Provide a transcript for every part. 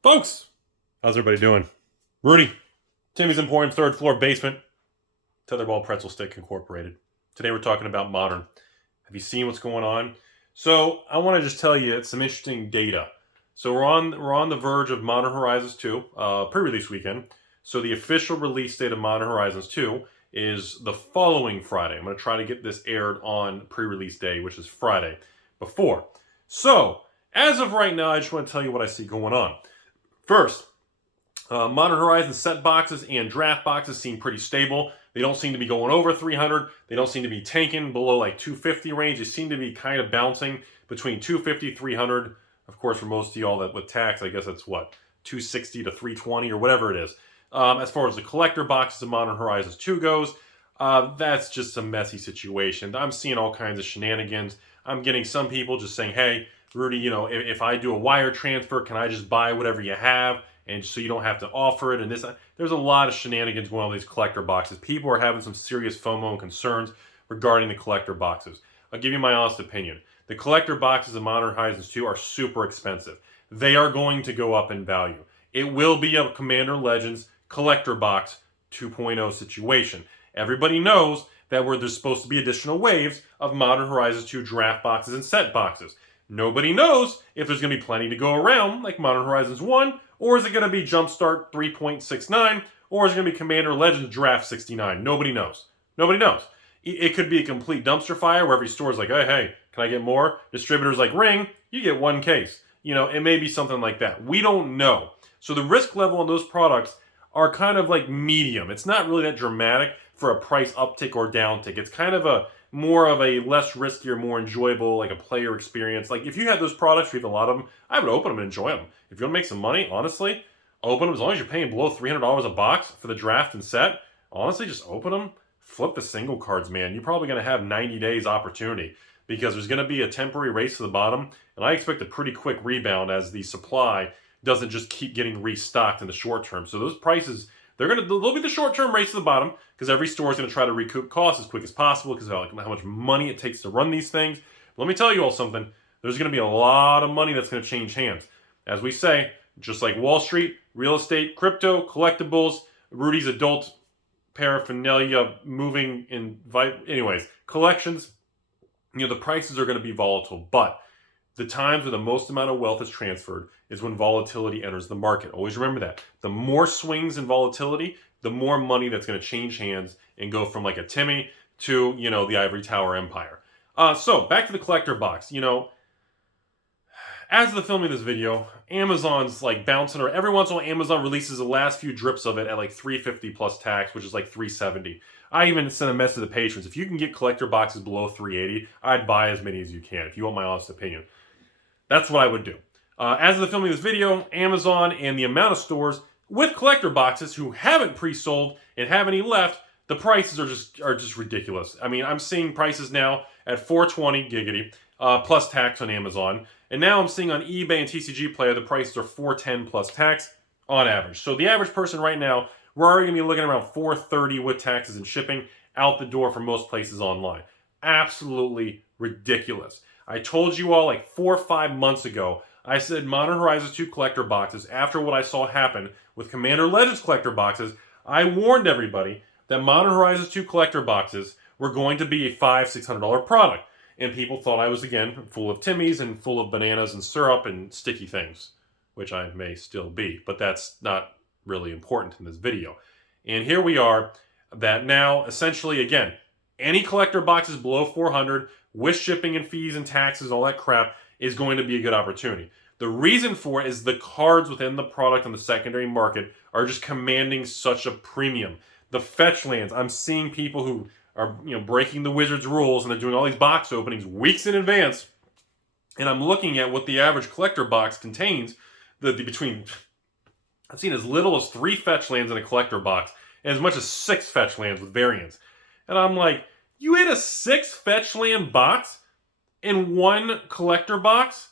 Folks, how's everybody doing? Rudy, Timmy's Emporium, third floor basement, Tetherball Pretzel Stick Incorporated. Today we're talking about Modern. Have you seen what's going on? So I want to just tell you some interesting data. So we're on the verge of Modern Horizons 2, pre-release weekend. So the official release date of Modern Horizons 2 is the following Friday. I'm going to try to get this aired on pre-release day, which is Friday before. So as of right now, I just want to tell you what I see going on. First, Modern Horizons set boxes and draft boxes seem pretty stable. They don't seem to be going over 300. They don't seem to be tanking below like 250 range. They seem to be kind of bouncing between 250, 300. Of course, for most of y'all that with tax, I guess that's what, 260 to 320 or whatever it is. As far as the collector boxes of Modern Horizons 2 goes, that's just a messy situation. I'm seeing all kinds of shenanigans. I'm getting some people just saying, hey, Rudy, you know, if I do a wire transfer, can I just buy whatever you have, and so you don't have to offer it? And this, there's a lot of shenanigans going on with these collector boxes. People are having some serious FOMO and concerns regarding the collector boxes. I'll give you my honest opinion. The collector boxes of Modern Horizons 2 are super expensive. They are going to go up in value. It will be a Commander Legends collector box 2.0 situation. Everybody knows that there's supposed to be additional waves of Modern Horizons 2 draft boxes and set boxes. Nobody knows if there's going to be plenty to go around, like Modern Horizons 1, or is it going to be Jumpstart 3.69, or is it going to be Commander Legends Draft 69? Nobody knows. Nobody knows. It could be a complete dumpster fire where every store is like, hey, can I get more? Distributors like Ring, you get one case. You know, it may be something like that. We don't know. So the risk level on those products are kind of like medium. It's not really that dramatic for a price uptick or downtick. It's kind of a more of a less riskier, more enjoyable, like a player experience. Like if you have those products, you have a lot of them, I would open them and enjoy them. If you want to make some money, honestly, open them. As long as you're paying below $300 a box for the draft and set, honestly, just open them. Flip the single cards, man. You're probably going to have 90 days opportunity because there's going to be a temporary race to the bottom, and I expect a pretty quick rebound as the supply doesn't just keep getting restocked in the short term. So those prices, there'll be the short-term race to the bottom because every store is going to try to recoup costs as quick as possible because of how much money it takes to run these things. But let me tell you all something. There's going to be a lot of money that's going to change hands. As we say, just like Wall Street, real estate, crypto, collectibles, Rudy's adult paraphernalia, moving in, anyways, collections, you know, the prices are going to be volatile. But the times where the most amount of wealth is transferred is when volatility enters the market. Always remember that. The more swings in volatility, the more money that's going to change hands and go from like a Timmy to, you know, the Ivory Tower Empire. So back to the collector box. You know, as of the filming of this video, Amazon's like bouncing, or every once in a while Amazon releases the last few drips of it at like $350 plus tax, which is like $370. I even sent a message to the patrons. If you can get collector boxes below $380, I'd buy as many as you can, if you want my honest opinion. That's what I would do. As of the filming of this video, Amazon and the amount of stores with collector boxes who haven't pre-sold and have any left, the prices are just ridiculous. I mean, I'm seeing prices now at $420 giggity plus tax on Amazon, and now I'm seeing on eBay and TCG Player the prices are $410 plus tax on average. So the average person right now, we're already going to be looking around $430 with taxes and shipping out the door for most places online. Absolutely ridiculous. I told you all like 4 or 5 months ago, I said Modern Horizons 2 collector boxes, after what I saw happen with Commander Legends collector boxes, I warned everybody that Modern Horizons 2 collector boxes were going to be a $500-$600 product. And people thought I was, again, full of Timmies and full of bananas and syrup and sticky things, which I may still be, but that's not really important in this video. And here we are, that now, essentially, again, any collector boxes below 400 with shipping and fees and taxes and all that crap is going to be a good opportunity. The reason for it is the cards within the product on the secondary market are just commanding such a premium. The fetch lands, I'm seeing people who are, you know, breaking the Wizards rules and they're doing all these box openings weeks in advance, and I'm looking at what the average collector box contains. Between, I've seen as little as 3 fetch lands in a collector box and as much as 6 fetch lands with variants. And I'm like, you had a 6 fetch land box in one collector box?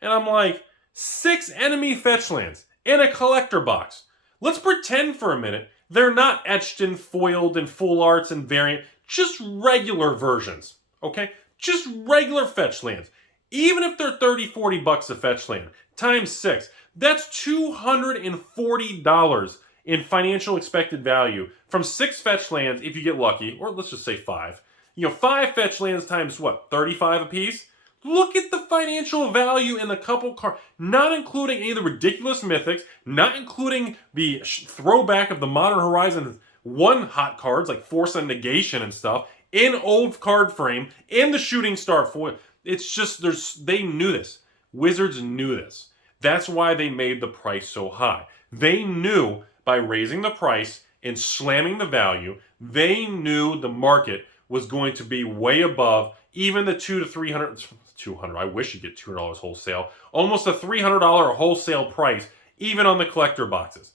And I'm like, 6 enemy fetch lands in a collector box. Let's pretend for a minute they're not etched and foiled and full arts and variant, just regular versions, okay? Just regular fetch lands. Even if they're $30-$40 a fetch land, times 6, That's $240 in financial expected value from 6 fetch lands if you get lucky, or let's just say 5. 5 fetch lands times what, 35 apiece? Look at the financial value in the couple cards, not including any of the ridiculous mythics, not including the throwback of the Modern Horizon 1 hot cards like Force and Negation and stuff, in old card frame, in the Shooting Star foil. It's just, they knew this. Wizards knew this. That's why they made the price so high. They knew by raising the price and slamming the value, they knew the market was going to be way above even the $200 to $300. I wish you get $200 wholesale. Almost a $300 wholesale price, even on the collector boxes.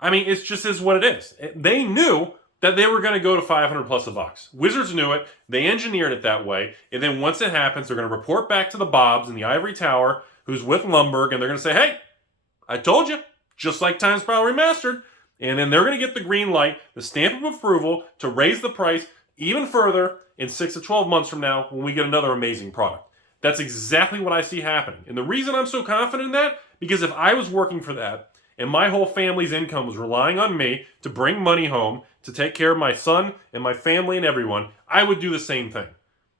I mean, it's just is what it is. They knew that they were going to go to $500 plus a box. Wizards knew it. They engineered it that way. And then once it happens, they're going to report back to the Bobs in the Ivory Tower, who's with Lumberg, and they're going to say, hey, I told you, just like Time Spiral Remastered. And then they're going to get the green light, the stamp of approval to raise the price even further in 6 to 12 months from now when we get another amazing product. That's exactly what I see happening. And the reason I'm so confident in that, because if I was working for that and my whole family's income was relying on me to bring money home, to take care of my son and my family and everyone, I would do the same thing.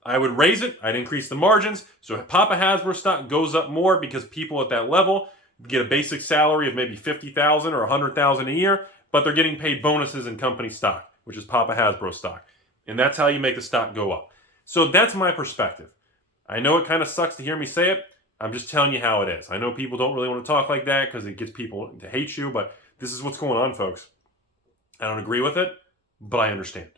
I would raise it, I'd increase the margins, so if Papa Hasbro stock goes up more because people at that level get a basic salary of maybe $50,000 or $100,000 a year, but they're getting paid bonuses in company stock, which is Papa Hasbro stock. And that's how you make the stock go up. So that's my perspective. I know it kind of sucks to hear me say it. I'm just telling you how it is. I know people don't really want to talk like that because it gets people to hate you, but this is what's going on, folks. I don't agree with it, but I understand.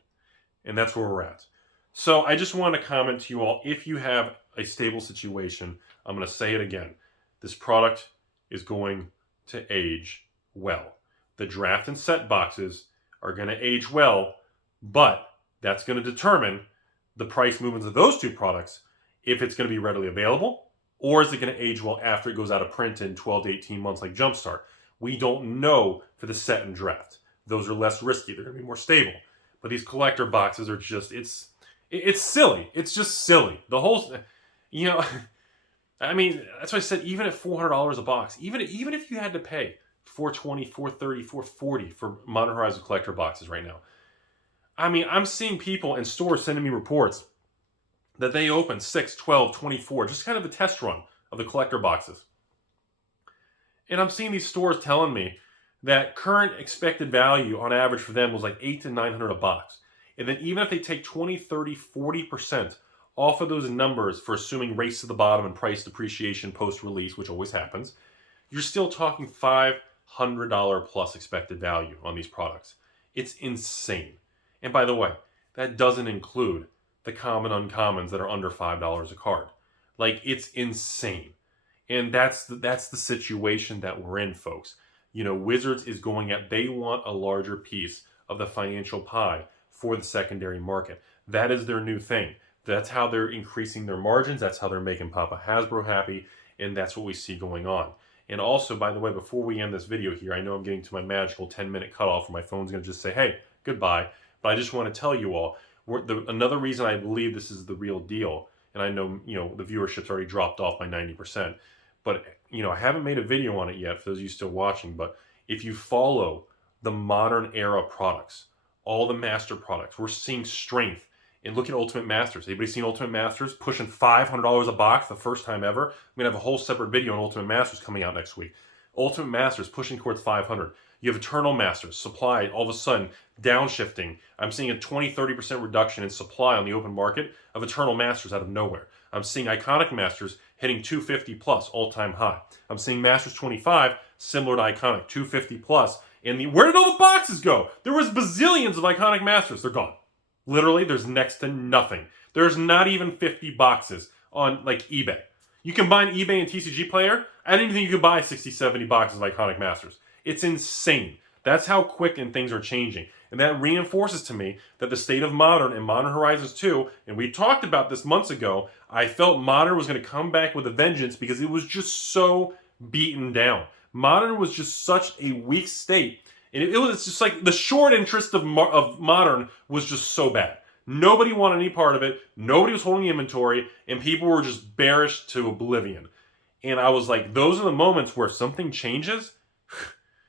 And that's where we're at. So I just want to comment to you all, if you have a stable situation, I'm going to say it again. This product is going to age well. The draft and set boxes are going to age well, but that's going to determine the price movements of those two products, if it's going to be readily available, or is it going to age well after it goes out of print in 12 to 18 months like Jumpstart. We don't know for the set and draft. Those are less risky. They're going to be more stable. But these collector boxes are just, it's silly. It's just silly. The whole, I mean, that's why I said even at $400 a box, even if you had to pay $420, $430, $440 for Modern Horizon collector boxes right now. I mean, I'm seeing people in stores sending me reports that they open 6, 12, 24, just kind of a test run of the collector boxes. And I'm seeing these stores telling me that current expected value on average for them was like $800 to $900 a box. And then even if they take 20, 30, 40% off of those numbers for assuming race to the bottom and price depreciation post-release, which always happens, you're still talking $500 plus expected value on these products. It's insane. And by the way, that doesn't include the common uncommons that are under $5 a card. Like, it's insane. And that's the situation that we're in, folks. Wizards is going at, they want a larger piece of the financial pie for the secondary market. That is their new thing. That's how they're increasing their margins. That's how they're making Papa Hasbro happy. And that's what we see going on. And also, by the way, before we end this video here, I know I'm getting to my magical 10-minute cutoff where my phone's going to just say, hey, goodbye. But I just want to tell you all, another reason I believe this is the real deal, and I know, the viewership's already dropped off by 90%, but, I haven't made a video on it yet for those of you still watching, but if you follow the modern era products, all the master products, we're seeing strength. And look at Ultimate Masters. Anybody seen Ultimate Masters pushing $500 a box the first time ever? I'm going to have a whole separate video on Ultimate Masters coming out next week. Ultimate Masters pushing towards $500. You have Eternal Masters, supply, all of a sudden, downshifting. I'm seeing a 20-30% reduction in supply on the open market of Eternal Masters out of nowhere. I'm seeing Iconic Masters hitting 250 plus, all-time high. I'm seeing Masters 25, similar to Iconic, 250 plus. And where did all the boxes go? There was bazillions of Iconic Masters. They're gone. Literally, there's next to nothing. There's not even 50 boxes on, like, eBay. You combine eBay and TCG Player, I didn't even think you could buy 60, 70 boxes of Iconic Masters. It's insane. That's how quick and things are changing. And that reinforces to me that the state of Modern and Modern Horizons 2, and we talked about this months ago, I felt Modern was going to come back with a vengeance because it was just so beaten down. Modern was just such a weak state. And it was just like the short interest of Modern was just so bad. Nobody wanted any part of it. Nobody was holding inventory. And people were just bearish to oblivion. And I was like, those are the moments where something changes.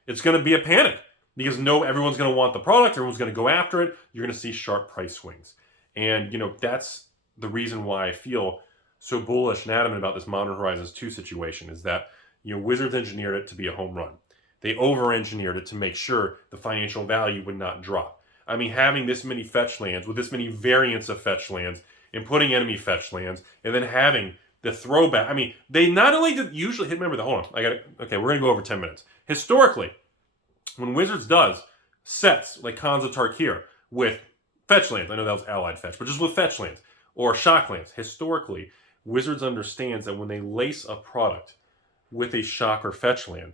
It's going to be a panic because everyone's going to want the product. Everyone's going to go after it. You're going to see sharp price swings. And, that's the reason why I feel so bullish and adamant about this Modern Horizons 2 situation is that, Wizards engineered it to be a home run. They over-engineered it to make sure the financial value would not drop. I mean, having this many fetch lands with this many variants of fetch lands and putting enemy fetch lands and then having the throwback. I mean, they not only did usually remember the hold on. Okay, we're gonna go over 10 minutes. Historically, when Wizards does sets like Khans of Tarkir with fetch lands, I know that was allied fetch, but just with fetch lands or shock lands, historically, Wizards understands that when they lace a product with a shock or fetch land,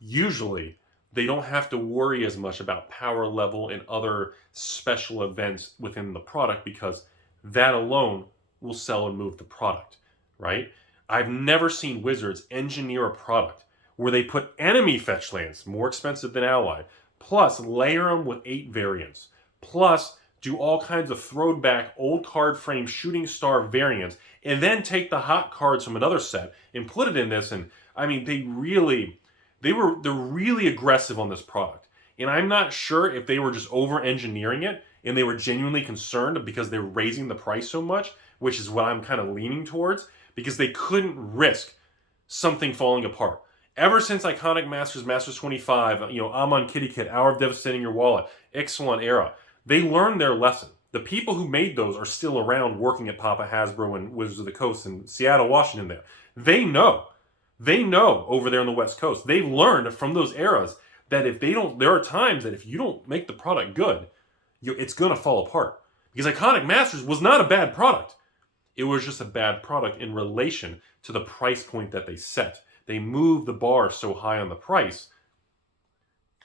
usually they don't have to worry as much about power level and other special events within the product because that alone will sell and move the product, right? I've never seen Wizards engineer a product where they put enemy fetch lands, more expensive than allied, plus layer them with 8 variants, plus do all kinds of throwback old card frame shooting star variants, and then take the hot cards from another set and put it in this. And I mean, they're really aggressive on this product. And I'm not sure if they were just over engineering it and they were genuinely concerned because they're raising the price so much, which is what I'm kind of leaning towards, because they couldn't risk something falling apart. Ever since Iconic Masters, Masters 25, Amon Kitty Kit, Hour of Devastating Your Wallet, Ixalan era, they learned their lesson. The people who made those are still around working at Papa Hasbro and Wizards of the Coast in Seattle, Washington there. They know over there on the West Coast. They've learned from those eras that there are times that if you don't make the product good, it's going to fall apart. Because Iconic Masters was not a bad product. It was just a bad product in relation to the price point that they set. They moved the bar so high on the price,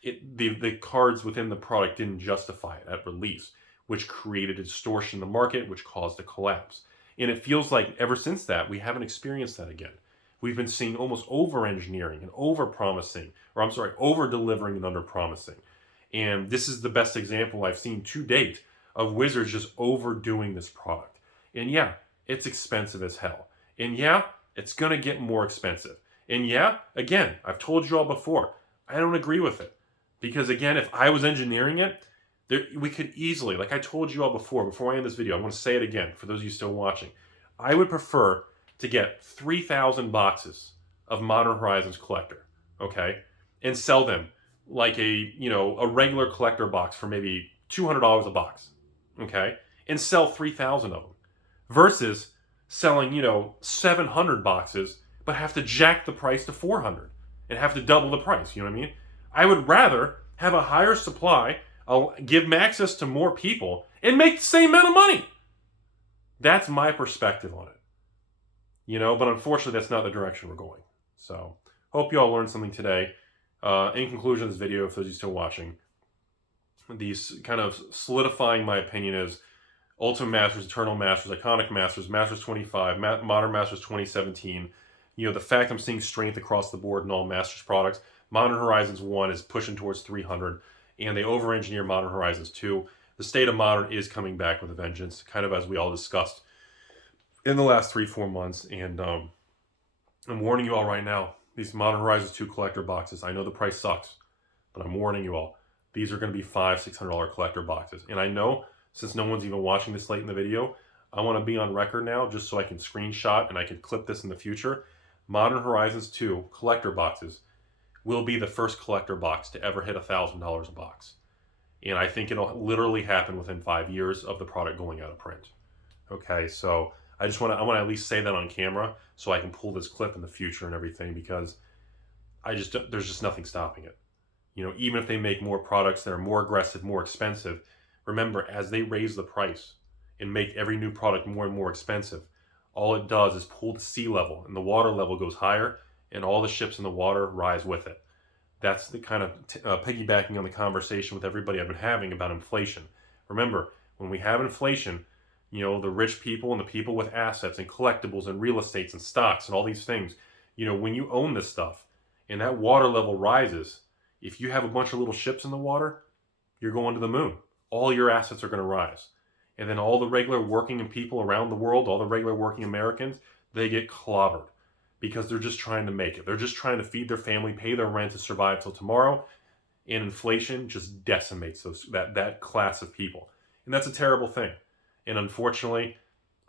the cards within the product didn't justify it at release, which created a distortion in the market, which caused a collapse. And it feels like ever since that, we haven't experienced that again. We've been seeing almost over-engineering and over-delivering and under-promising. And this is the best example I've seen to date of Wizards just overdoing this product. And yeah, it's expensive as hell. And yeah, it's going to get more expensive. And yeah, again, I've told you all before, I don't agree with it. Because again, if I was engineering it, we could easily, like I told you all before I end this video, I want to say it again for those of you still watching. I would prefer to get 3,000 boxes of Modern Horizons Collector, okay? And sell them like a regular collector box for maybe $200 a box, okay? And sell 3,000 of them. Versus selling, 700 boxes, but have to jack the price to 400 and have to double the price, you know what I mean? I would rather have a higher supply, I'll give access to more people, and make the same amount of money. That's my perspective on it. But unfortunately, that's not the direction we're going. So, hope you all learned something today. In conclusion of this video, for those of you still watching, these kind of solidifying my opinion is Ultimate Masters, Eternal Masters, Iconic Masters, Masters 25, Modern Masters 2017. The fact I'm seeing strength across the board in all Masters products. Modern Horizons 1 is pushing towards 300, and they over-engineer Modern Horizons 2. The state of Modern is coming back with a vengeance, kind of as we all discussed in the last 3-4 months. And I'm warning you all right now, these Modern Horizons 2 collector boxes, I know the price sucks, but I'm warning you all, these are going to be $500-$600 collector boxes. And I know, since no one's even watching this late in the video, I want to be on record now just so I can screenshot and I can clip this in the future. Modern Horizons 2 collector boxes will be the first collector box to ever hit $1,000 a box. And I think it'll literally happen within 5 years of the product going out of print. Okay, so I want to at least say that on camera so I can pull this clip in the future and everything, because there's just nothing stopping it. Even if they make more products that are more aggressive, more expensive, remember, as they raise the price and make every new product more and more expensive, all it does is pull the sea level, and the water level goes higher, and all the ships in the water rise with it. That's the kind of piggybacking on the conversation with everybody I've been having about inflation. Remember, when we have inflation, the rich people and the people with assets and collectibles and real estates and stocks and all these things, when you own this stuff and that water level rises, if you have a bunch of little ships in the water, you're going to the moon. All your assets are going to rise. And then all the regular working people around the world, all the regular working Americans, they get clobbered. because they're just trying to make it. They're just trying to feed their family, pay their rent to survive till tomorrow. And inflation just decimates that class of people. And that's a terrible thing. And unfortunately,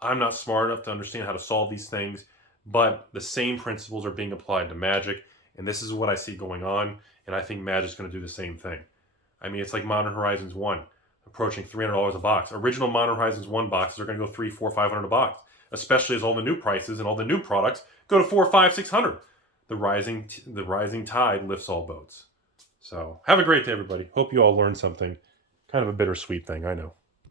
I'm not smart enough to understand how to solve these things, but the same principles are being applied to Magic, and this is what I see going on, and I think Magic's going to do the same thing. I mean, it's like Modern Horizons 1, approaching $300 a box. Original Modern Horizons 1 boxes are going to go $300, $400, $500 a box, especially as all the new prices and all the new products go to $400, $500, $600. The rising tide lifts all boats. So have a great day, everybody. Hope you all learned something. Kind of a bittersweet thing, I know.